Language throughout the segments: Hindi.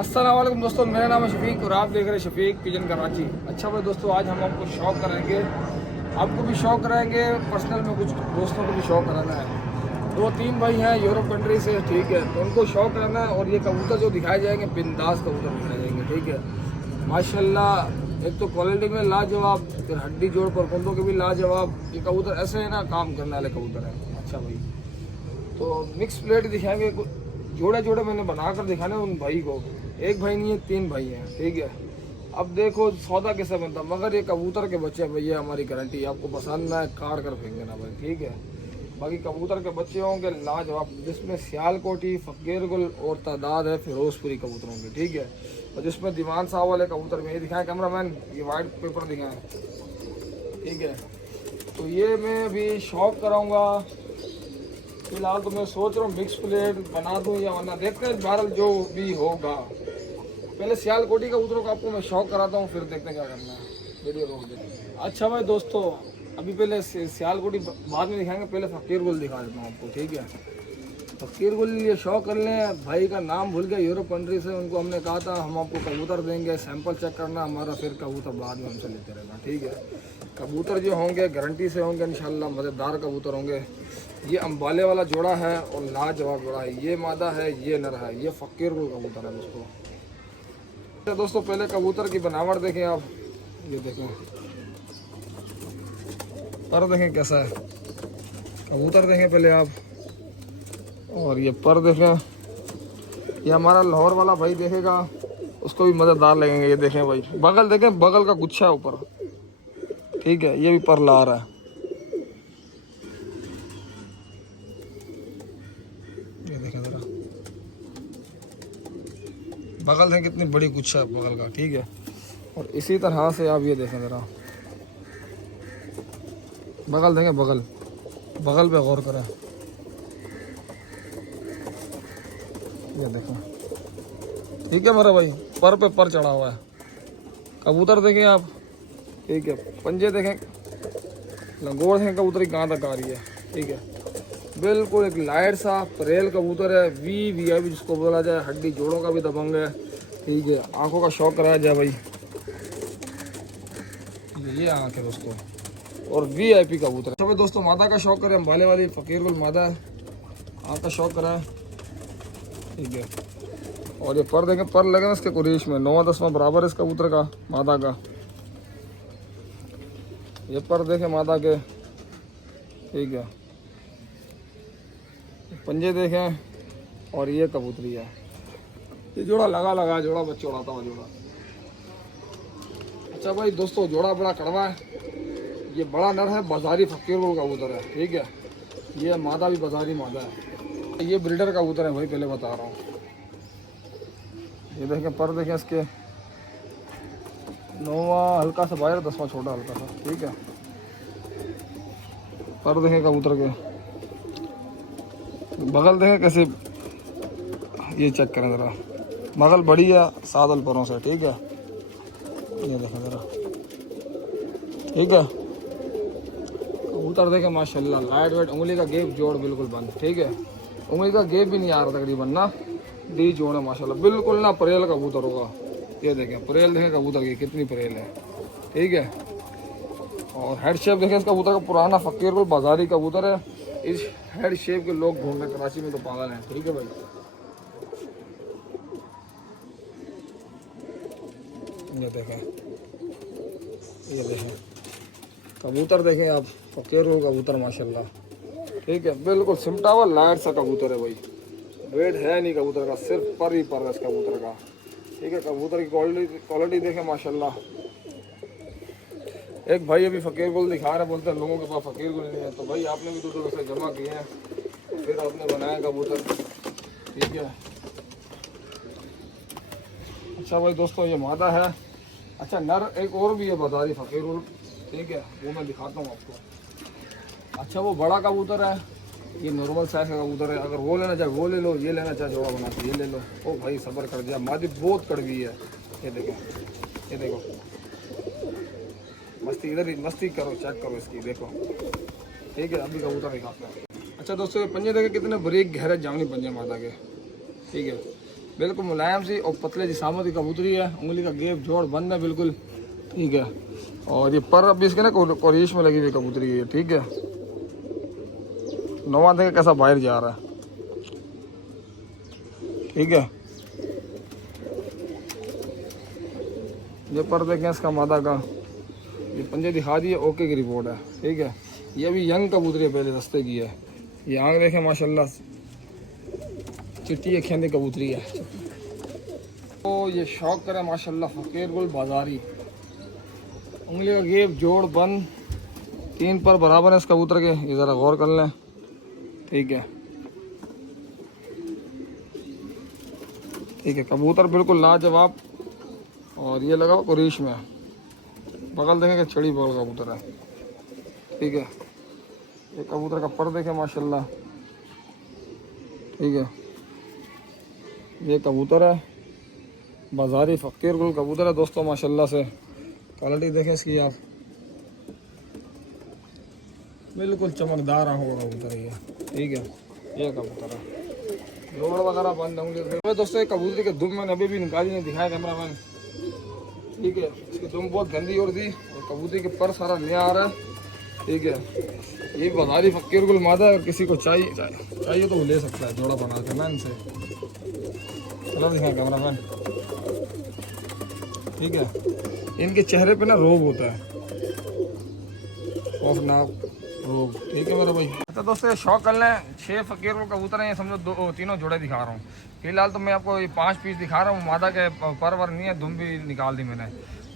अस्सलाम वालेकुम दोस्तों, मेरा नाम है शफीक और आप देख रहे हैं शफीक पिजन कराची। अच्छा भाई दोस्तों, आज हम आपको शौक कराएंगे, आपको भी शौक कराएंगे, पर्सनल में कुछ दोस्तों को भी शौक कराना है। 2-3 भाई हैं यूरोप कंट्री से, ठीक है, तो उनको शौक कराना है। और ये कबूतर जो दिखाए जाएंगे बिंदास कबूतर दिखाए जाएंगे, ठीक है। माशाल्लाह, एक तो क्वालिटी में लाजवाब, फिर हड्डी जोड़ पर कुंदों के भी लाजवाब। ये कबूतर ऐसे है ना, काम करने वाले कबूतर है। अच्छा भाई, तो मिक्स प्लेट दिखाएंगे, जोड़े जोड़े मैंने बनाकर दिखाने उन भाई को। एक भाई नहीं है, 3 भाई हैं, ठीक है। अब देखो सौदा कैसे बनता, मगर ये कबूतर के बच्चे भैया हमारी गारंटी, आपको पसंद ना है काट कर फेंक देना भाई, ठीक है। बाकी कबूतर के बच्चे होंगे लाजवाब, जिसमें सियालकोटी, फकीर गुल और तादाद है फिरोजपुरी कबूतरों की, ठीक है। और जिसमें दीवान साहब वाले कबूतर में ये दिखाएं कैमरामैन, ये वाइट पेपर दिखाएं, ठीक है। तो ये मैं अभी शौक कराऊंगा। फिलहाल तो मैं सोच रहा हूँ मिक्स प्लेट बना दूँ या वरना देखते हैं, बहरहाल जो भी होगा। पहले सियालकोटी का कबूतरों का आपको मैं शौक कराता हूँ, फिर देखते हैं क्या करना है। वीडियो रोक देते। अच्छा भाई दोस्तों, अभी पहले सियालकोटी बाद में दिखाएंगे, पहले फकीर गुल दिखा देता हूँ आपको, ठीक है। फकीर गुल ये शौक कर लें, भाई का नाम भूल गया, यूरोप कंट्री से। उनको हमने कहा था हम आपको कबूतर देंगे, सैंपल चेक करना हमारा, फिर कबूतर बाद में हमसे लेते रहना, ठीक है। कबूतर जो होंगे गारंटी से होंगे इंशाल्लाह, मज़ेदार कबूतर होंगे। ये अंबाले वाला जोड़ा है और लाजवाब जोड़ा है। ये मादा है, ये नर है, ये फकीर गुल कबूतर है दोस्तों। तो दोस्तों पहले कबूतर की बनावट देखें आप, ये देखें पर देखें कैसा है, कबूतर देखें पहले आप, और ये पर देखें। ये हमारा लाहौर वाला भाई देखेगा, उसको भी मज़ेदार लगेंगे। ये देखें भाई, बगल देखें, बगल का गुच्छा है ऊपर, ठीक है। ये भी पर ला रहा है, ये देखें ज़रा, बगल है कितनी बड़ी गुच्छा है बगल का, ठीक है। और इसी तरह से आप ये देखें ज़रा, बगल देखें, बगल बगल पे गौर करें, ये देखें, ठीक है मेरा भाई, पर चढ़ा हुआ है। कबूतर देखें आप, ठीक है। पंजे देखें, लंगोर देखें कबूतर की कहाँ तक आ रही है, ठीक है। बिल्कुल एक लाइट सा परेल कबूतर है, वी जिसको बोला जाए। हड्डी जोड़ों का भी दबंग है, ठीक है। आंखों का शौक कराया जाए भाई, ये आँख है दोस्तों, और VIP कबूतर है। तो दोस्तों मादा का शौक करें, अंबाले वाली फकीर गुल मादा है, आँख का शौक कराए, ठीक है। और ये पर देखें, पर लगे ना इसके कुरीश में 9-10वां बराबर है इस कबूतर का, मादा का। ये पर देखें मादा के, ठीक है। पंजे देखें, और ये कबूतरी है। ये जोड़ा लगा जोड़ा, बच्चे उड़ाता हुआ जोड़ा। अच्छा भाई दोस्तों, जोड़ा बड़ा कड़वा है। ये बड़ा नर है, बाजारी फकीर गुल कबूतर है, ठीक है। ये मादा भी बाजारी मादा है। ये ब्रीडर कबूतर है भाई, पहले बता रहा हूँ। ये देखें, पर देखें इसके, 9वां हल्का सा बाहर, 10वां छोटा हल्का सा, ठीक है। पर देखें कबूतर के, बगल देखें कैसे, ये चेक करें ज़रा, बगल बड़ी है सादल परों से, ठीक है। ये देखें ज़रा, ठीक है। कबूतर देखें माशाल्लाह, लाइट वेट, उंगली का गेप जोड़ बिल्कुल बंद, ठीक है। उंगली का गेप भी नहीं आ रहा तकरीबन ना, डी जोड़ है माशाल्लाह, बिल्कुल ना परेल कबूतर होगा। ये देखें परेल, देखें कबूतर की कितनी परेल है, ठीक है। और हेड शेप देखें इस कबूतर का, पुराना फकीर गुल बाजारी कबूतर है। इस हेड शेप के लोग ढूंढ रहे कराची में, तो पागल हैं, ठीक है भाई। ये देखें, ये देखें कबूतर देखें आप, फकीर गुल कबूतर माशाल्लाह, ठीक है। बिल्कुल सिमटा हुआ लाइट सा कबूतर है भाई, वेट है नहीं कबूतर का, सिर्फ पर ही पर है इस कबूतर का, ठीक है। कबूतर की क्वालिटी देखें माशाल्लाह। एक भाई अभी फकीर गुल दिखा रहे, बोलते हैं लोगों के पास फकीर गुल नहीं है, तो भाई आपने भी 2 पैसे जमा किए हैं, फिर आपने बनाया कबूतर, ठीक है। अच्छा भाई दोस्तों, ये मादा है। अच्छा नर एक और भी है बाजारी फकीर गुल, ठीक है, वो मैं दिखाता हूँ आपको। अच्छा वो बड़ा कबूतर है, ये नॉर्मल साइज का कबूतर है। अगर वो लेना चाहे वो ले लो, ये लेना चाहे जोड़ा बना के ये ले लो। ओ भाई सब्र कर दिया, मादी बहुत कड़वी है। ये देखो, ये देखो, मस्ती इधर ही मस्ती करो, चेक करो इसकी, देखो, ठीक है। अभी कबूतर दिखाते हैं। अच्छा दोस्तों, ये पंजे देखे कितने बारीक गहरे जामनी पंजे मादा के, ठीक है। बिल्कुल मुलायम सी और पतले जी सामो की कबूतरी है। उंगली का गेप जोड़ बंद है बिल्कुल, ठीक है। और ये पर अभी इसके ना कोरिश में लगी हुई कबूतरी है, ठीक है। नवा देखे कैसा बाहर जा रहा है, ठीक है। ये पर देखें इसका मादा का, ये पंजे दिखा दिए, ओके की रिपोर्ट है, ठीक है। ये अभी यंग कबूतरी है, पहले रस्ते की है। ये आंख देखें माशाल्लाह, चिट्टी खेंदी कबूतरी है। तो ये शौक करे माशाल्लाह फकीर गुल बाजारी, उंगली का गेप जोड़ बंद, 3 पर बराबर है इस कबूतर के, ये ज़रा गौर कर लें, ठीक है। ठीक है, कबूतर बिल्कुल लाजवाब। और ये लगा कुरीश में, बगल देखें कि चढ़ी बगल कबूतर है, ठीक है। ये कबूतर का पर देखें माशाल्लाह, ठीक है। ये कबूतर है बाजारी फ़कीर गुल कबूतर है दोस्तों माशाल्लाह से। क्वालिटी देखें इसकी आप, बिल्कुल चमकदार आंखों का कबूतर है ये, ठीक है। ये कबूतर है, जोड़ वगैरह बंद होंगे दोस्तों। ये कबूतरी के दुम मैंने अभी भी निकाली नहीं, दिखाया कैमरा मैन, ठीक है। इसकी दुम बहुत गंदी और थी, और कबूतरी के पर सारा नया आ रहा है, ठीक है। ये बाजारी फ़कीर गुल मादा है, अगर किसी को चाहिए तो वो ले सकता है, जोड़ा बना के मैं इनसे। चलो दिखाएं कैमरा मैन, ठीक है। इनके चेहरे पे ना रोब होता है, खौफनाक रोब, ठीक है मेरा भाई। अच्छा दोस्तों, ये शौक कर लें 6 फ़कीर गुल कबूतर हैं, ये समझो तीनों जोड़े दिखा रहा हूँ। फिलहाल तो मैं आपको ये 5 पीस दिखा रहा हूँ, मादा के पर वर नहीं है, दुम भी निकाल दी मैंने।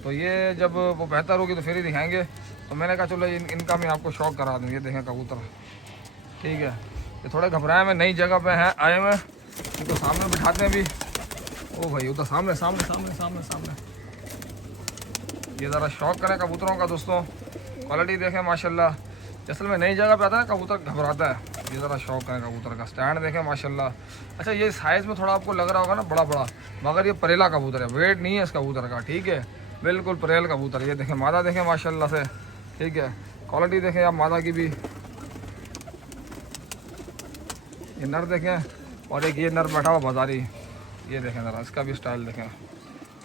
तो ये जब वो बेहतर होगी तो फिर ही दिखाएंगे। तो मैंने कहा चलो इनका मैं आपको शौक करा दूँ। ये देखें कबूतर, ठीक है। ये थोड़े घबराए में, नई जगह पे हैं, आए हुए, इनको सामने बिठाते हैं भी। ओ भाई उधर सामने सामने सामने सामने सामने। ये ज़रा शौक करें कबूतरों का दोस्तों, क्वालिटी देखें माशाल्लाह। असल में नई जगह पे आता है ना कबूतर घबराता है, ये ज़रा शौक करें कबूतर का। स्टैंड देखें माशाल्लाह। अच्छा ये साइज़ में थोड़ा आपको लग रहा होगा ना बड़ा बड़ा, मगर ये परेला कबूतर है, वेट नहीं है इस कबूतर का, ठीक है। बिल्कुल परेल कबूतर। ये देखें मादा देखें माशाल्लाह से, ठीक है। क्वालिटी देखें आप मादा की भी, ये नर देखें, और एक ये नर बैठा हुआ बाजारी, ये देखें ज़रा इसका भी स्टाइल देखें।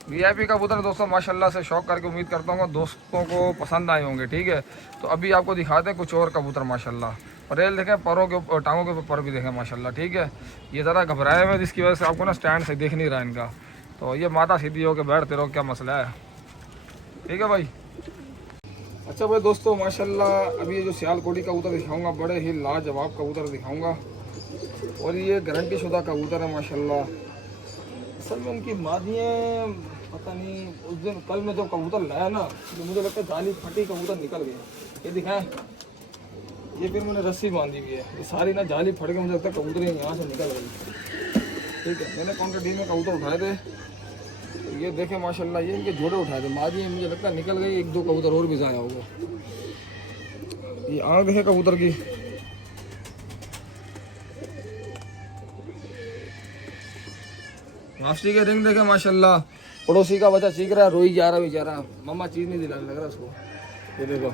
वीआईपी कबूतर दोस्तों माशाल्लाह से, शौक करके उम्मीद करता हूँ दोस्तों को पसंद आए होंगे, ठीक है। तो अभी आपको दिखाते हैं कुछ और कबूतर माशाल्लाह। परेल देखें, पैरों के ऊपर, टांगों के ऊपर भी देखें माशाल्लाह, ठीक है। ये ज़रा घबराए हुए, जिसकी वजह से आपको ना स्टैंड से देख नहीं रहा इनका। तो ये माता सीधी हो के बैठते रहो, क्या मसला है, ठीक है भाई। अच्छा भाई दोस्तों माशाल्लाह, अभी ये जो सियालकोटी कबूतर दिखाऊंगा, बड़े ही लाजवाब कबूतर दिखाऊंगा, और ये गारंटी शुदा कबूतर है माशाल्लाह। असल में इनकी मादियाँ पता नहीं, उस दिन कल में जो कबूतर लाया ना, तो मुझे लगता है जाली फटी, कबूतर निकल गए। ये दिखाएं, ये फिर मैंने रस्सी बांधी हुई है, ये सारी ना जाली फट के मुझे लगता है कबूतर यहाँ से निकल गई, ठीक है। मैंने क्वांटिटी में कबूतर उठाए थे, तो ये देखें माशाल्लाह, ये इनके जोड़े उठाए थे, मादियाँ मुझे लगता है निकल गई, 1-2 कबूतर और भी ज़ाया होगा। ये आँख देखे कबूतर की, वापसी के रिंग देखे माशाल्लाह। पड़ोसी का बच्चा चीख रहा है, रोई जा रहा बेचारा, मम्मा चीज़ नहीं दिलाने लग रहा उसको। ये देखो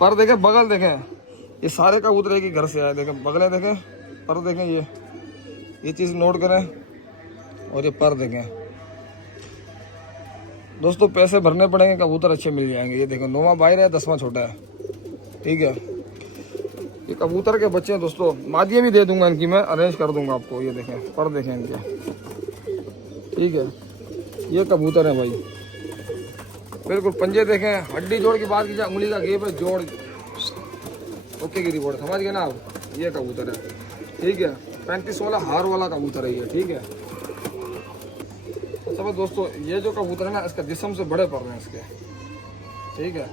पर देखे, बगल देखें, ये सारे कबूतर एक ही घर से आए, देखें बगले देखें, पर देखें, ये चीज़ नोट करें। और ये पर देखें दोस्तों, पैसे भरने पड़ेंगे, कबूतर अच्छे मिल जाएंगे। ये देखो 9वां बाहर है, 10वां छोटा है, ठीक है। ये कबूतर के बच्चे हैं दोस्तों, मादियाँ भी दे दूंगा इनकी, मैं अरेंज कर दूंगा आपको। ये देखें पर देखें इनके, ठीक है। ये कबूतर है भाई, बिल्कुल पंजे देखें, हड्डी जोड़ की बात की जाए, उंगली का गेप है, जोड़ ओके की रिपोर्ट, समझ गए ना आप। ये कबूतर है, ठीक है। 35-16 हार वाला कबूतर है ये, ठीक है। अच्छा भाई दोस्तों, ये जो कबूतर है ना, इसका जिस्म से बड़े पड़ रहे हैं इसके, ठीक है।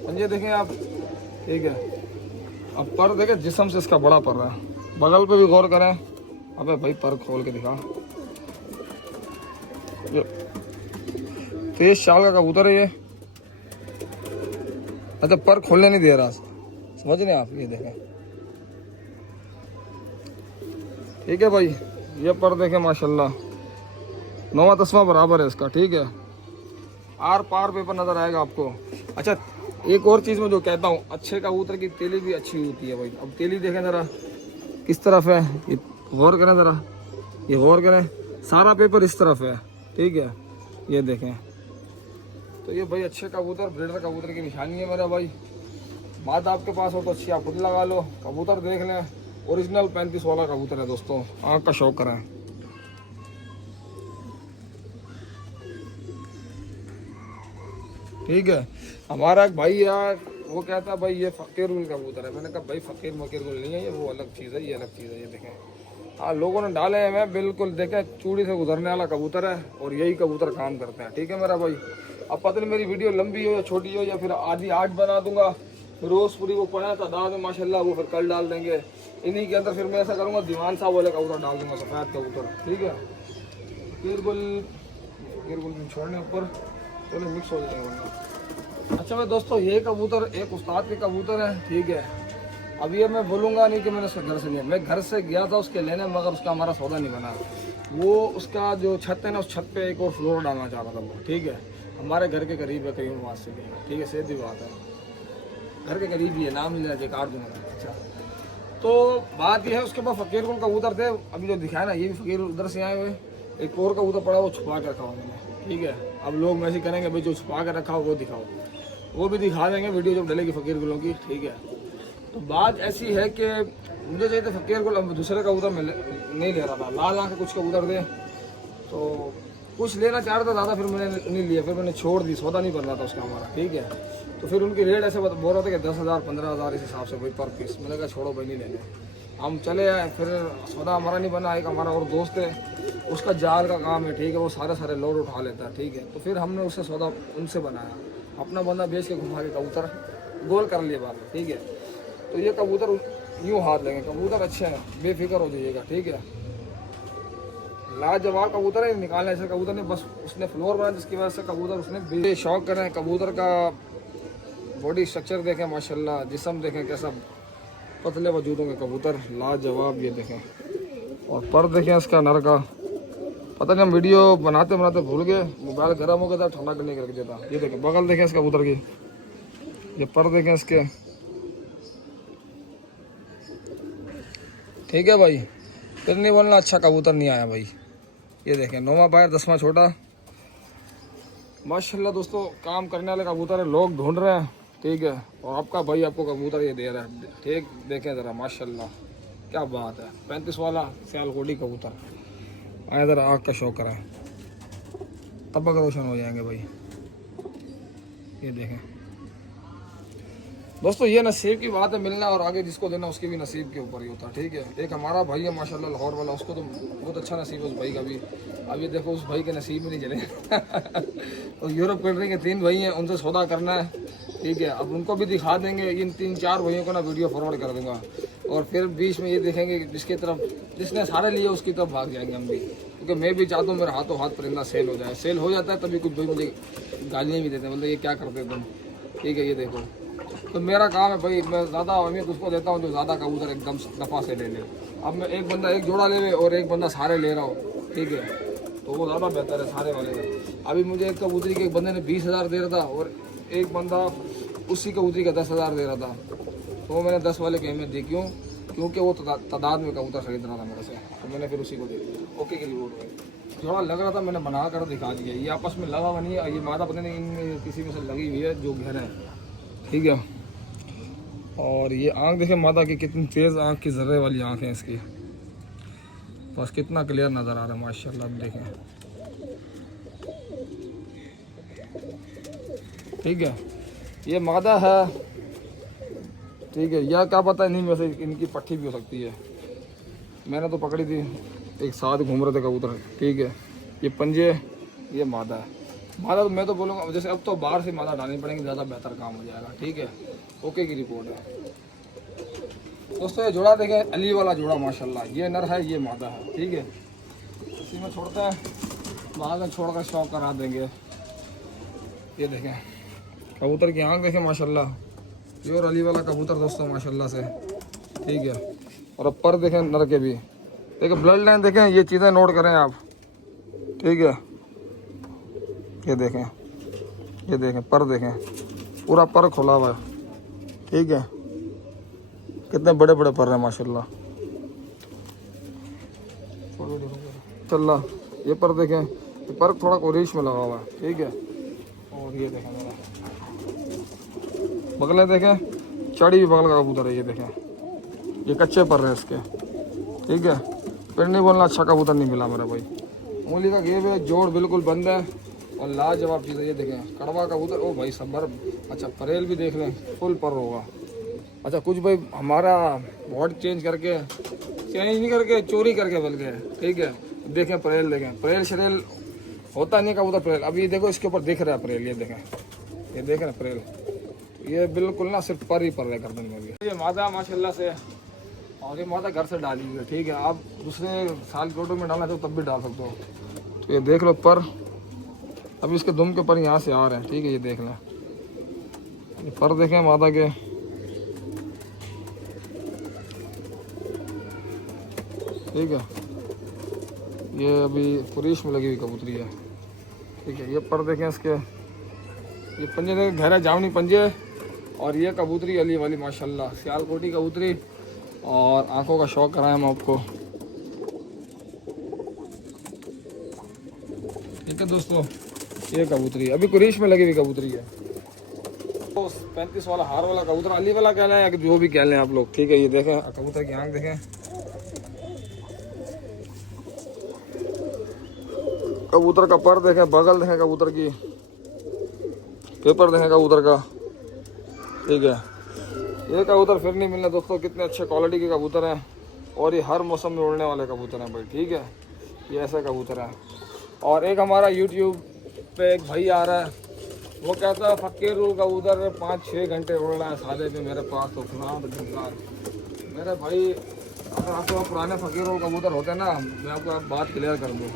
पंजे देखें आप, ठीक है। अब पर देखें, जिस्म से इसका बड़ा पड़ रहा है। बगल पे भी गौर करें। अबे भाई पर खोल के दिखा, 23 साल का कबूतर है ये। अच्छा पर खोलने नहीं दे रहा, समझ रहे आप। ये देखें, ठीक है भाई। ये पर देखें माशाल्लाह, 9वां 10वां बराबर है इसका, ठीक है। आर पार पेपर नज़र आएगा आपको। अच्छा एक और चीज़ मैं जो कहता हूँ, अच्छे कबूतर की तेली भी अच्छी होती है भाई। अब तेली देखें ज़रा किस तरफ है, ये गौर करें ज़रा, ये गौर करें, सारा पेपर इस तरफ है, ठीक है। ये देखें, तो ये भाई अच्छे कबूतर, ब्रीडर कबूतर की निशानी है मेरा भाई। बात आपके पास हो तो अच्छी आप खुद लगा लो। कबूतर देख लें, ओरिजिनल 35 वाला कबूतर है दोस्तों, आँख का शौक कराएं। ठीक है। हमारा एक भाई यार वो कहता है भाई ये फकीर गुल कबूतर है। मैंने कहा भाई फकीर मकीर गुल नहीं है, ये वो अलग चीज़ है, ये अलग चीज़ है। ये देखें, हाँ लोगों ने डाले हैं, मैं बिल्कुल देखें चूड़ी से गुजरने वाला कबूतर है और यही कबूतर काम करते हैं। ठीक है मेरा भाई। अब पता नहीं मेरी वीडियो लंबी हो या छोटी हो या फिर आधी 8 बना दूंगा, रोज़ पूरी वो पड़ा तादाद में माशाल्लाह, वो फिर कल डाल देंगे। इन्हीं के अंदर फिर मैं ऐसा करूँगा दीवान साहब वाले कबूतर डाल दूँगा, सफ़ेद कबूतर। ठीक है, फकीर गुल छोड़ने ऊपर चलो मिक्स हो जाएगा। अच्छा भाई दोस्तों, ये कबूतर एक उस्ताद के कबूतर है, ठीक है। अब ये मैं बोलूँगा नहीं कि मैंने उसके घर से लिया, मैं घर से गया था उसके लेने, मगर उसका हमारा सौदा नहीं बना। वो उसका जो छत है ना, उस छत पे एक और फ्लोर डालना चाह रहा था वो, ठीक है। हमारे घर के करीब है, करीब वहाँ से भी, ठीक है, सीधी बात है, घर के करीब ही है, नाम नहीं लेना चाहिए, काट दूँगा। अच्छा, तो बात यह है, उसके पास फकीर गुल कबूतर थे, अभी जो दिखाया ना ये भी फकीर उधर से आए हुए। एक और कबूतर पड़ा, वो छुपा के रखा हुआ मैंने, ठीक है। अब लोग मैसेज करेंगे भाई जो छुपा के रखा हो वो दिखाओ, वो भी दिखा देंगे वीडियो जब डलेगी फकीर गुलों की, ठीक है। तो बात ऐसी है कि मुझे चाहिए था फकीर गुल, दूसरे कबूतर में नहीं ले रहा था, लाल आँख के कुछ कबूतर थे, तो कुछ लेना चाह रहा था ज़्यादा, फिर मैंने नहीं लिया, फिर मैंने छोड़ दी, सौदा नहीं बन रहा था उसका हमारा, ठीक है। तो फिर उनकी रेट ऐसे बोल रहा था कि 10,000 15,000 इस हिसाब से भाई पर पीस। मैंने कहा छोड़ो भाई नहीं लेने। हम चले आए, फिर सौदा हमारा नहीं बना। एक हमारा और दोस्त है, उसका जाल का काम है, ठीक है, वो सारे लोड उठा लेता है, ठीक है। तो फिर हमने उससे सौदा उनसे बनाया, अपना बंदा बेच के घुमा के कबूतर गोल कर लिए बात, ठीक है। तो ये कबूतर यूँ हाथ लेंगे, कबूतर अच्छे हैं, बेफिक्र हो जाइएगा, ठीक है। लाजवाब कबूतर है, निकालने ऐसे कबूतर नहीं, बस उसने फ्लोर बनाया जिसकी वजह से कबूतर उसने शौक करें। कबूतर का बॉडी स्ट्रक्चर देखें माशाल्लाह, जिस्म देखें कैसा पतले वजूदों के कबूतर, लाजवाब। ये देखें, और पर देखें इसका नर का, पता नहीं हम वीडियो बनाते बनाते भूल गए, मोबाइल गर्म हो गया था, ठंडा करने के रख देता। ये देखें बगल देखें इस कबूतर की, ये पर देखें इसके, ठीक है भाई। फिर नहीं बोलना अच्छा कबूतर नहीं आया भाई। ये देखें 9वां पैर 10वां छोटा, माशाल्लाह दोस्तों, काम करने वाले कबूतर है, लोग ढूंढ रहे हैं, ठीक है। और आपका भाई आपको कबूतर ये दे रहा है, ठीक, देखें ज़रा माशाल्लाह क्या बात है। 35 वाला सियालकोटी कबूतर आया, ज़रा आँख का शौक करा है, तबक रोशन हो जाएंगे भाई। ये देखें दोस्तों, ये नसीब की बात है, मिलना और आगे जिसको देना उसके भी नसीब के ऊपर ही होता है, ठीक है। एक हमारा भाई है माशाल्लाह लाहौर वाला, उसको तो बहुत अच्छा नसीब है उस भाई का भी। अब ये देखो उस भाई के नसीब में नहीं चले तो यूरोप कंट्री के 3 भाई हैं, उनसे सौदा करना है, ठीक है। अब उनको भी दिखा देंगे, इन 3-4 भाइयों को ना वीडियो फॉरवर्ड कर दूंगा, और फिर बीच में ये देखेंगे जिसकी तरफ जिसने सारे लिए उसकी तरफ भाग जाएंगे हम भी, क्योंकि मैं भी चाहता हूँ मेरे हाथों हाथ परिंदा सेल हो जाए। सेल हो जाता है तभी कुछ भाई मुझे गालियाँ भी देते हैं, मतलब ये क्या करते तुम, ठीक है। ये देखो, तो मेरा काम है भाई, मैं ज़्यादा अहमियत उसको देता हूँ जो ज़्यादा कबूतर एकदम दफ़ा से ले ले। अब मैं एक बंदा एक जोड़ा ले ले और एक बंदा सारे ले रहा हूँ, ठीक है, तो वो ज़्यादा बेहतर है सारे वाले का। अभी मुझे एक कबूतरी के एक बंदे ने 20,000 दे रहा था और एक बंदा उसी कबूतरी का 10,000 दे रहा था, तो मैंने 10 वाले की अहमियत दी। क्यों? क्योंकि वो तादाद में कबूतर खरीद रहा था मेरे से, तो मैंने फिर उसी को दे दिया। ओके के लिए थोड़ा लग रहा था, मैंने बना कर दिखा दिया। ये आपस में लगा हुआ नहीं है, ये मादा पता नहीं इनमें किसी में से लगी हुई है जो घर है, ठीक है। और ये आँख देखें मादा की, कितनी तेज़ आँख की जर्रे वाली आँख है इसकी, बस कितना क्लियर नज़र आ रहा है माशाल्लाह। अब देखें, ठीक है, ये मादा है, ठीक है। या क्या पता नहीं, वैसे इनकी पट्टी भी हो सकती है, मैंने तो पकड़ी थी, एक साथ घूम रहे थे कबूतर, ठीक है। ये पंजे, ये मादा है। मादा तो मैं तो बोलूँगा जैसे अब तो बाहर से मादा डालनी पड़ेगी, ज़्यादा बेहतर काम हो जाएगा, ठीक है। ओके की रिपोर्ट है दोस्तों। ये जोड़ा देखें, अली वाला जोड़ा माशाल्लाह, ये नर है, ये मादा है, ठीक है। इसी में छोड़ते हैं, बाद में छोड़कर शौक करा देंगे। ये देखें कबूतर की आँख देखें माशाल्लाह, प्योर अली वाला कबूतर दोस्तों माशाल्लाह से, ठीक है। और अब पर देखें नर के भी, देखिए ब्लड लाइन देखें, ये चीज़ें नोट करें आप, ठीक है। ये देखें पर देखें, पूरा पर खुला हुआ है, ठीक है। कितने बड़े बड़े पर हैं माशाल्लाह। चल ये पर देखें, ये पर थोड़ा कोरिश में लगा हुआ है, ठीक है। और ये देखें मेरा बगले देखें, चढ़ी भी बगल का कबूतर है, ये देखें, ये कच्चे पर रहे इसके, ठीक है। फिर नहीं बोलना अच्छा कबूतर नहीं मिला मेरा भाई। उंगली का घेव है, जोड़ बिल्कुल बंद है और लाजवाब चीज़ है। ये देखें कड़वा कबूतर, ओ भाई सबर। अच्छा परेल भी देख लें, फुल पर होगा। अच्छा कुछ भाई हमारा बॉड चेंज नहीं करके चोरी करके बल गए, ठीक है। देखें परेल, देखें परेल शरेल होता नहीं कबूतर परेल। अभी ये देखो इसके ऊपर दिख रहा है परेल, ये देखें, ये देख रहे हैं परेल, ये बिल्कुल ना सिर्फ पर ही पर रहे गर्दन में भी। ये मादा माशाल्लाह से, और ये मादा घर से डाली हुई है, ठीक है। आप दूसरे साल के ऑटो में डालना तो तब भी डाल सकते हो। तो ये देख लो पर, अभी इसके दुम के पर यहाँ से आ रहे हैं, ठीक है। ये देख लें, ये पर देखें मादा के, ठीक है। ये अभी कुरीश में लगी हुई कबूतरी है, ठीक है। ये पर देखें इसके, ये पंजे देखें, गहरा जामनी पंजे। और ये कबूतरी अली वाली माशाल्लाह सियालकोटी कबूतरी, और आंखों का शौक कराएं हम आपको, ठीक है दोस्तों। ये कबूतरी अभी कुरीश में लगी हुई कबूतरी है। तो 35 वाला हार वाला कबूतर, अली वाला कह लें या जो भी कह लें आप लोग, ठीक है। ये देखें कबूतर की आंख देखें, कबूतर का पर देखें, बगल देखें कबूतर की, पेपर देखें कबूतर का, ठीक है। ये कबूतर फिर नहीं मिलना दोस्तों, कितने अच्छे क्वालिटी के कबूतर हैं, और ये हर मौसम में उड़ने वाले कबूतर हैं भाई, ठीक है। ये ऐसा कबूतर है। और एक हमारा यूट्यूब पे एक भाई आ रहा है, वो कहता है फकीर कबूतर 5-6 घंटे उड़ रहा है सादे पे मेरे पास, तो सुनाओ तो झुमकार मेरे भाई। अगर आपको पुराने फकीर कबूतर होते हैं ना, मैं आपको बात क्लियर कर दूँ,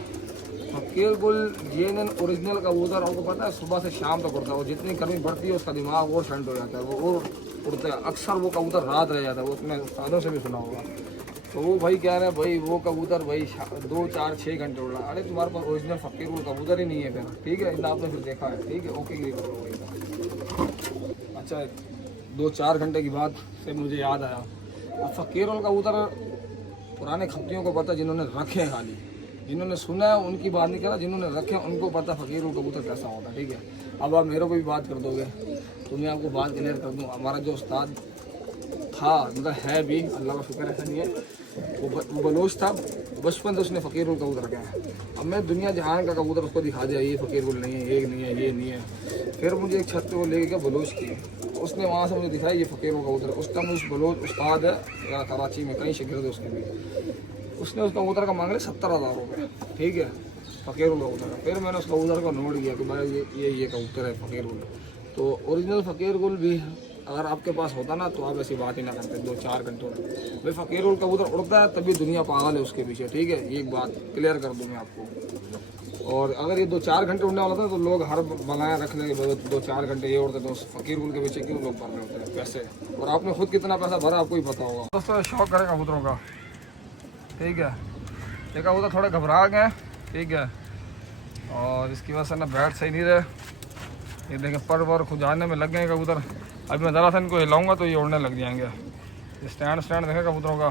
फकीर गुल ये ओरिजिनल कबूतर आपको पता है सुबह से शाम तक उड़ता है। वो जितनी गर्मी बढ़ती है उसका दिमाग और ठंड हो जाता है, वो और उड़ता है। अक्सर वो कबूतर रात रह जाता है, वो अपने उस्तादों से भी सुना होगा। तो वो भाई कह रहे हैं भाई वो कबूतर भाई 2-4-6 घंटे उड़ रहा है। अरे तुम्हारे पास ओरिजिनल फकीर गुल कबूतर ही नहीं है फिर, ठीक है। इन आपने फिर देखा है, ठीक है। ओके गिरी करो। अच्छा 2-4 घंटे की बात से मुझे याद आया, अब फकीर गुल कबूतर पुराने खप्तियों को पता, जिन्होंने रखे हैं, खाली जिन्होंने सुना है उनकी बात नहीं कर रहा, जिन्होंने रखे उनको पता फकीर कबूतर कैसा होता है, ठीक है। अब आप मेरे को भी बात कर दोगे तो मैं आपको बात क्लियर कर दूँ। हमारा जो उस्ताद था, मतलब है भी, अल्लाह का शुक्र ऐसा नहीं है, वो बलोच था, बचपन से उसने फकीर कबूतर रखा है। अब मैं दुनिया जहान का कबूतर उसको दिखा दिया, ये फकीर नहीं है, ये नहीं है, ये नहीं है। फिर मुझे एक छत पे वो लेके गया बलोच की, उसने वहाँ से मुझे दिखाया ये फकीर कबूतर। उस टाइम उस बलोच उस्ताद है कराची में, कई शिगिर्द है उसके भी, उसने उस कबूतर का मांग लिया 70,000 रुपये, ठीक है, फकीर कबूतर का। फिर मैंने उस कबूतर को नोट किया कि भाई ये कबूतर है फकीर गुल। तो ओरिजिनल फकीर गुल भी अगर आपके पास होता ना तो आप ऐसी बात ही ना करते 2-4 घंटों में। भाई फकीर गुल कबूतर उड़ता है तभी दुनिया पागल है उसके पीछे, ठीक है। ये एक बात क्लियर कर दूँ मैं आपको। और अगर ये 2-4 घंटे उड़ने वाला था तो लोग हर बनाया रख लेंगे 2-4 घंटे ये उड़ते, तो फकीर गुल के पीछे क्यों लोग भर रहे होते हैं पैसे। और आपने खुद कितना पैसा भरा आपको ही पता होगा। दोस्तों शौक करें कबूतरों का, ठीक है। ये कबूतर थोड़े घबरा गए, ठीक है, और इसकी वजह से ना बैठ सही नहीं रहे। ये देखें पर वर खुजाने में लग गए कबूतर। अभी मैं ज़रा सा इनको हिलाऊंगा तो ये उड़ने लग जाएंगे। ये स्टैंड देखें कबूतरों का।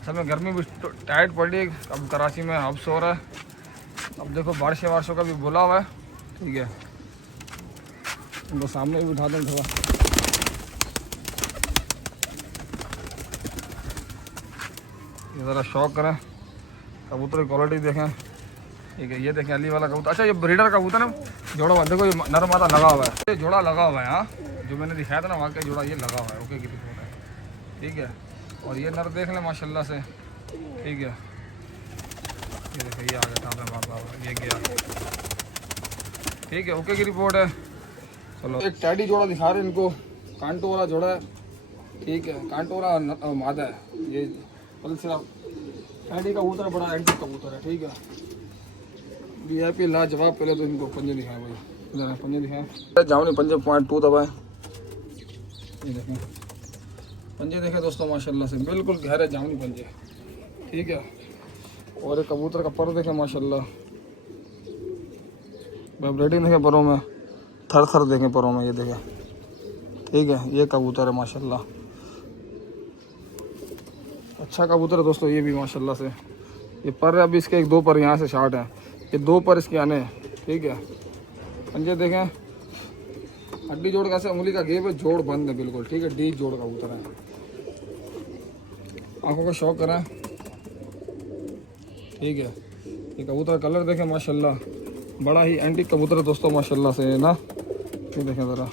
असल में गर्मी भी टाइट पड़ी अब कराची में, अब सो रहा है। अब देखो बारिशों का भी बुला हुआ है, ठीक है। उनको सामने भी उठा दें थोड़ा। ये ज़रा शौक करें कबूतर की क्वालिटी देखें, ठीक है। ये देखें अली वाला कबूतर। अच्छा ये ब्रीडर कबूतर है, जोड़ा हुआ देखो, ये नर मादा लगा हुआ है, ये जोड़ा लगा हुआ है। हाँ जो मैंने दिखाया था ना वहाँ का जोड़ा ये लगा हुआ है, ओके की रिपोर्ट है, ठीक है। और ये नर देख लें माशाल्लाह से, ठीक है। ये देखो ये आ गया था मादा, ये गया, ठीक है, ओके की रिपोर्ट है। चलो एक टैडी जोड़ा दिखा रहे हैं इनको, कांटो वाला जोड़ा है, ठीक है। कांटो वाला मादा है ये, सिर्फ टैडी कबूतर बड़ा एक्टिव कबूतर है, ठीक है। VIP लाजवाब। पहले तो इनको पंजे दिखाएं भाई, जरा पंजे दिखाएं, जामनी पंजे 0.2 दबाएं। ये देखें पंजे देखें दोस्तों माशाल्लाह से, बिल्कुल गहरे जामनी पंजे, ठीक है। और एक कबूतर का पर देखें माशाल्लाह, वाइब्रेटिंग देखें परों में, थर देखें परों में, ये देखें, ठीक है। ये कबूतर है माशाल्लाह, अच्छा कबूतर है दोस्तों ये भी माशाल्लाह से। ये पर है अभी इसके 1-2 पर यहाँ से शार्ट है, ये 2 पर इसके आने हैं, ठीक है। पंजे देखें, हड्डी जोड़ कैसे उंगली का गेप है, जोड़ बंद है बिल्कुल, ठीक है। डी जोड़ कबूतर है। आंखों का शौक करें, ठीक है। ये कबूतर कलर देखें माशाल्लाह, बड़ा ही एंटीक कबूतर है दोस्तों माशाल्लाह से ना। ये देखें ज़रा,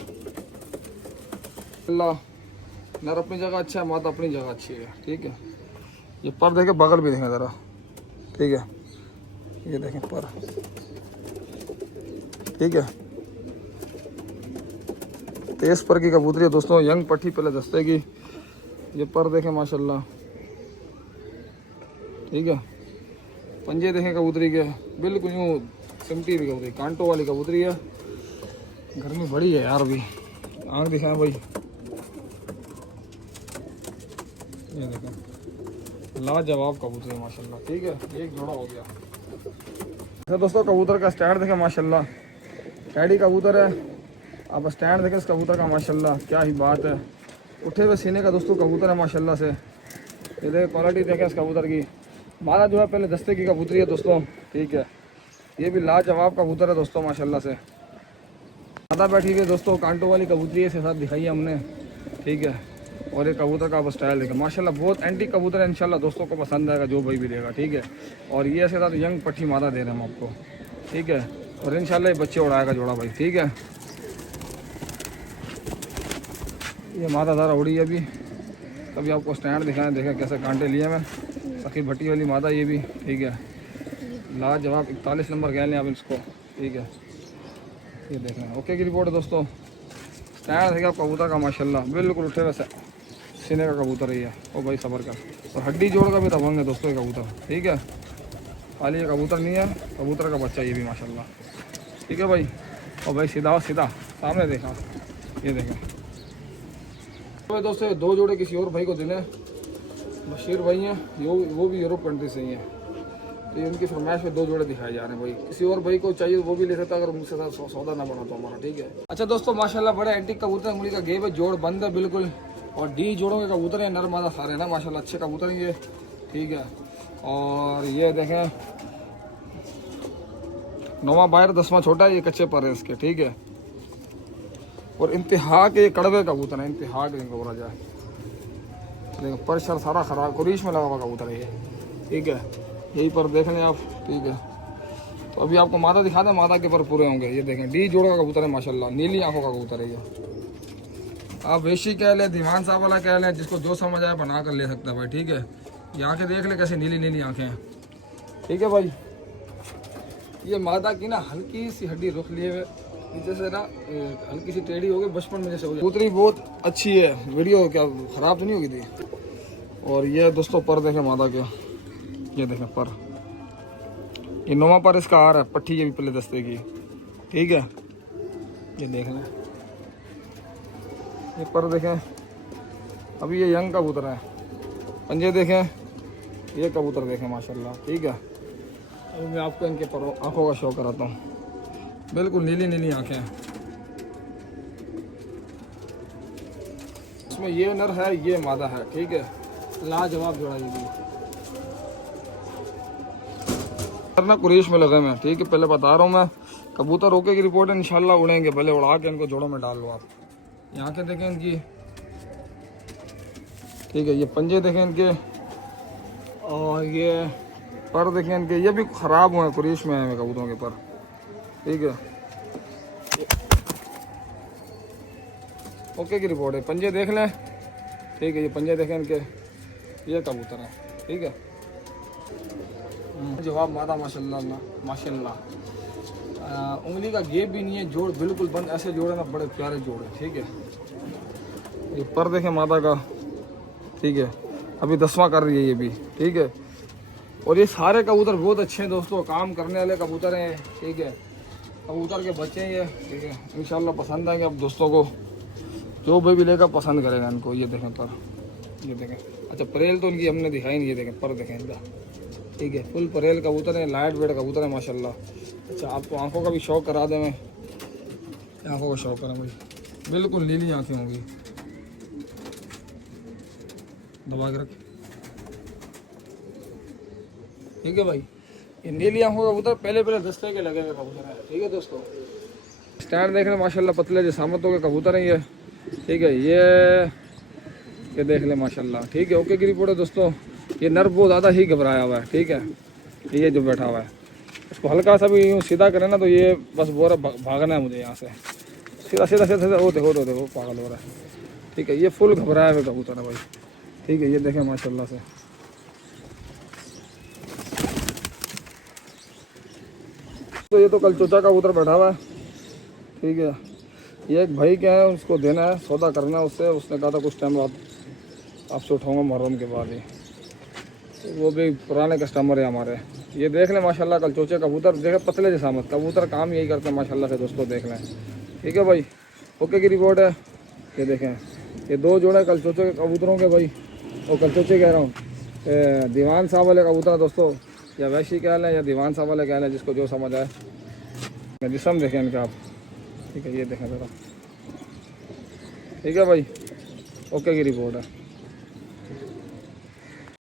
अल्लाह नर अपनी जगह अच्छा है, माता अपनी जगह अच्छी है, ठीक है। ये पर देखें, बगल भी देखें ज़रा, ठीक है। ये देखें पर, ठीक है। तेज पर की कबूतरी है दोस्तों, यंग पट्टी पहले दस्ते की। ये पर देखें माशाल्लाह, ठीक है। पंजे देखें कबूतरी के, बिल्कुल यूँ सिमटी हुई कबूतरी, कांटों वाली कबूतरी है। गर्मी बड़ी है यार अभी। आँख दिखाएं भाई, ये देखें लाजवाब कबूतर है माशाल्लाह, ठीक है। एक जोड़ा हो गया। तो दोस्तों कबूतर का स्टैंड देखें माशाल्लाह, टैडी कबूतर है। आप स्टैंड देखें इस कबूतर का माशाल्लाह, क्या ही बात है। उठे हुए सीने का दोस्तों कबूतर है माशाल्लाह से। ये देखें क्वालिटी देखें इस कबूतर की। मादा जो है पहले दस्ते की कबूतरी है दोस्तों, ठीक है। ये भी लाजवाब कबूतर है दोस्तों माशाल्लाह से। मादा बैठी हुई है दोस्तों, कांटों वाली कबूतरी है, इसके साथ दिखाई है हमने, ठीक है। और ये कबूतर का आप स्टाइल देखें माशाल्लाह, बहुत एंटी कबूतर है। इंशाल्लाह दोस्तों को पसंद आएगा जो भाई भी लेगा, ठीक है। और ये इसके साथ यंग पट्टी मादा दे रहे हैं हम आपको, ठीक है। और इंशाल्लाह ये बच्चे उड़ाएगा जोड़ा भाई, ठीक है। ये मादा दारा उड़ी है अभी, तभी आपको स्टैंड दिखाएं, देखें कैसे कांटे लिए मैं। सखी भट्टी वाली मादा ये भी, ठीक है। लाजवाब 41 नंबर कह लें आप इसको, ठीक है। ये देखें ओके की रिपोर्ट है दोस्तों। स्टैंड देखें आप कबूतर का माशाल्लाह, बिल्कुल उठे वैसे सीने का कबूतर ही है। ओ भाई सबर कर। और हड्डी जोड़ का भी दबंग है दोस्तों ये कबूतर, ठीक है। खाली ये कबूतर नहीं है, कबूतर का बच्चा ये भी माशाल्लाह, ठीक है भाई। और भाई सीधा सीधा सामने देखा, ये देखें। तो दोस्तों 2 जोड़े किसी और भाई को देने, बशीर भाई हैं, वो भी यूरोप कंट्री से ही हैं। तो ये उनकी फरमाइश में 2 जोड़े दिखाए जा रहे हैं भाई। किसी और भाई को चाहिए वो भी ले सकता है अगर मुझसे साथ सौदा ना बना तो हमारा, ठीक है। अच्छा दोस्तों माशाल्लाह बड़े एंटीक कबूतर, उंगली का गेप है, जोड़ बंद है बिल्कुल। और डी जोड़ों के कबूतर हैं, नर मादा सारे ना माशाल्लाह, अच्छे कबूतर हैं ये, ठीक है। और ये देखें 9वां बाहर 10वां छोटा है, ये कच्चे पर है इसके, ठीक है। और इंतहा के कड़वे कबूतर हैं, इंतहा के इनको बोला जाए। देखो पर शर सारा खराब कुरीश में लगा हुआ कबूतर है ये, ठीक है। यही पर देख लें आप, ठीक है। तो अभी आपको मादा दिखा दें, मादा के पर पूरे होंगे। ये देखें डी जोड़ का कबूतर है माशाल्लाह, नीली आंखों का कबूतर है ये। आप वेशी कह लें, दीवान साहब वाला कह लें, जिसको जो समझ आए बना कर ले सकता है भाई, ठीक है। ये आँखें देख ले कैसे नीली नीली आँखें हैं, ठीक है भाई। ये मादा की ना हल्की सी हड्डी रुख लिए हुए नीचे से ना, हल्की सी टेढ़ी हो गई, बचपन में जैसे हो गई। कबूतरी बहुत अच्छी है, वीडियो क्या ख़राब तो नहीं होगी थी। और ये दोस्तों पर देखें मादा के, ये देखें पर, ये 9वां पर इसका आ रहा है, पट्टी ये भी पहले दस्ते की, ठीक है। ये देख लें, ये पर देखें, अभी ये यंग कबूतर है। पंजे देखें, ये कबूतर देखें माशाल्लाह, ठीक है। अभी मैं आपको इनके पर आँखों का शो कराता हूँ, बिल्कुल नीली नीली आँखें हैं। इसमें ये नर है, ये मादा है, ठीक है। लाजवाब जोड़ा ये भी ना कुरेश में लगे मैं, ठीक है। पहले बता रहा हूँ मैं, कबूतर ओके की रिपोर्ट है, इंशाल्लाह उड़ेंगे। भले उड़ा के इनको जोड़ों में डाल लो आप। यहाँ के देखें इनकी, ठीक है। ये पंजे देखें इनके, और ये पर देखें इनके, ये भी ख़राब हुए हैं, कुरेश में हैं कबूतरों के पर, ठीक है। ओके की रिपोर्ट है, पंजे देख लें, ठीक है। ये पंजे देखें इनके, ये कबूतर है, ठीक है। जवाब मादा माशाल्लाह माशाल्लाह। उंगली का गेप भी नहीं है, जोड़ बिल्कुल बंद, ऐसे जोड़े ना बड़े प्यारे जोड़े, ठीक है। ये पर देखें मादा का, ठीक है। अभी 10वां कर रही है ये भी, ठीक है। और ये सारे कबूतर बहुत अच्छे हैं दोस्तों, काम करने वाले कबूतर हैं, ठीक है। कबूतर के बच्चे हैं ये, ठीक है। इंशाल्लाह पसंद आएंगे अब दोस्तों को, जो भी लेगा पसंद करेगा इनको। ये देखें पर, ये देखें। अच्छा परेल तो इनकी हमने दिखाई नहीं, ये देखें पर देखें इनका, ठीक है। फुल परेल कबूतर है, लाइट वेट कबूतर है माशाल्लाह। अच्छा आपको आंखों का भी शौक करा दें मैं, आंखों का शौक करें भाई, बिल्कुल नीली आंखें होंगी। दबा के रख, ठीक है भाई। ये नीली आंखों का कबूतर पहले पहले दस्ते के लगे हुए कबूतर हैं। ठीक है दोस्तों, स्टैंड देख लें माशाल्लाह, पतले जो सामतों के कबूतर हैं ये। ठीक है, ये देख लें माशाल्लाह। ठीक है, ओके की रिपोर्ट है दोस्तों। ये नर बहुत ज़्यादा ही घबराया हुआ है। ठीक है, ये जो बैठा हुआ है उसको हल्का सा भी यूँ सीधा करें ना तो ये बस बोल रहा भागना है मुझे यहाँ से। सीधा सीधा सीधा सीधा, वो देखो पागल हो रहा है। ठीक है, ये फुल घबराया हुआ कबूतर है भाई। ठीक है, ये देखें माशाल्लाह से। तो ये तो कल चोचा कबूतर बैठा हुआ है। ठीक है, ये एक भाई क्या है, उसको देना है, सौदा करना है उससे। उसने कहा था कुछ टाइम बाद आपसे उठाऊंगा मुहर्रम के बाद ही। वो भी पुराने कस्टमर है हमारे। ये देख लें माशाल्लाह कल चोचे कबूतर, देखें पतले जैसा मत कबूतर, काम यही करते हैं माशाल्लाह से दोस्तों, देख लें। ठीक है भाई, ओके की रिपोर्ट है। ये देखें, ये 2 जोड़े कल चोचे के कबूतरों के भाई, और कल चोचे कह रहा हूँ, दीवान साहब वाले कबूतर दोस्तों, या वैशी कह लें या दीवान साहब वाले कह लें, जिसको जो समझ आए। मैं जिसम देखें इनका आप। ठीक है, ये देखें ज़रा। ठीक है भाई, ओके की रिपोर्ट है।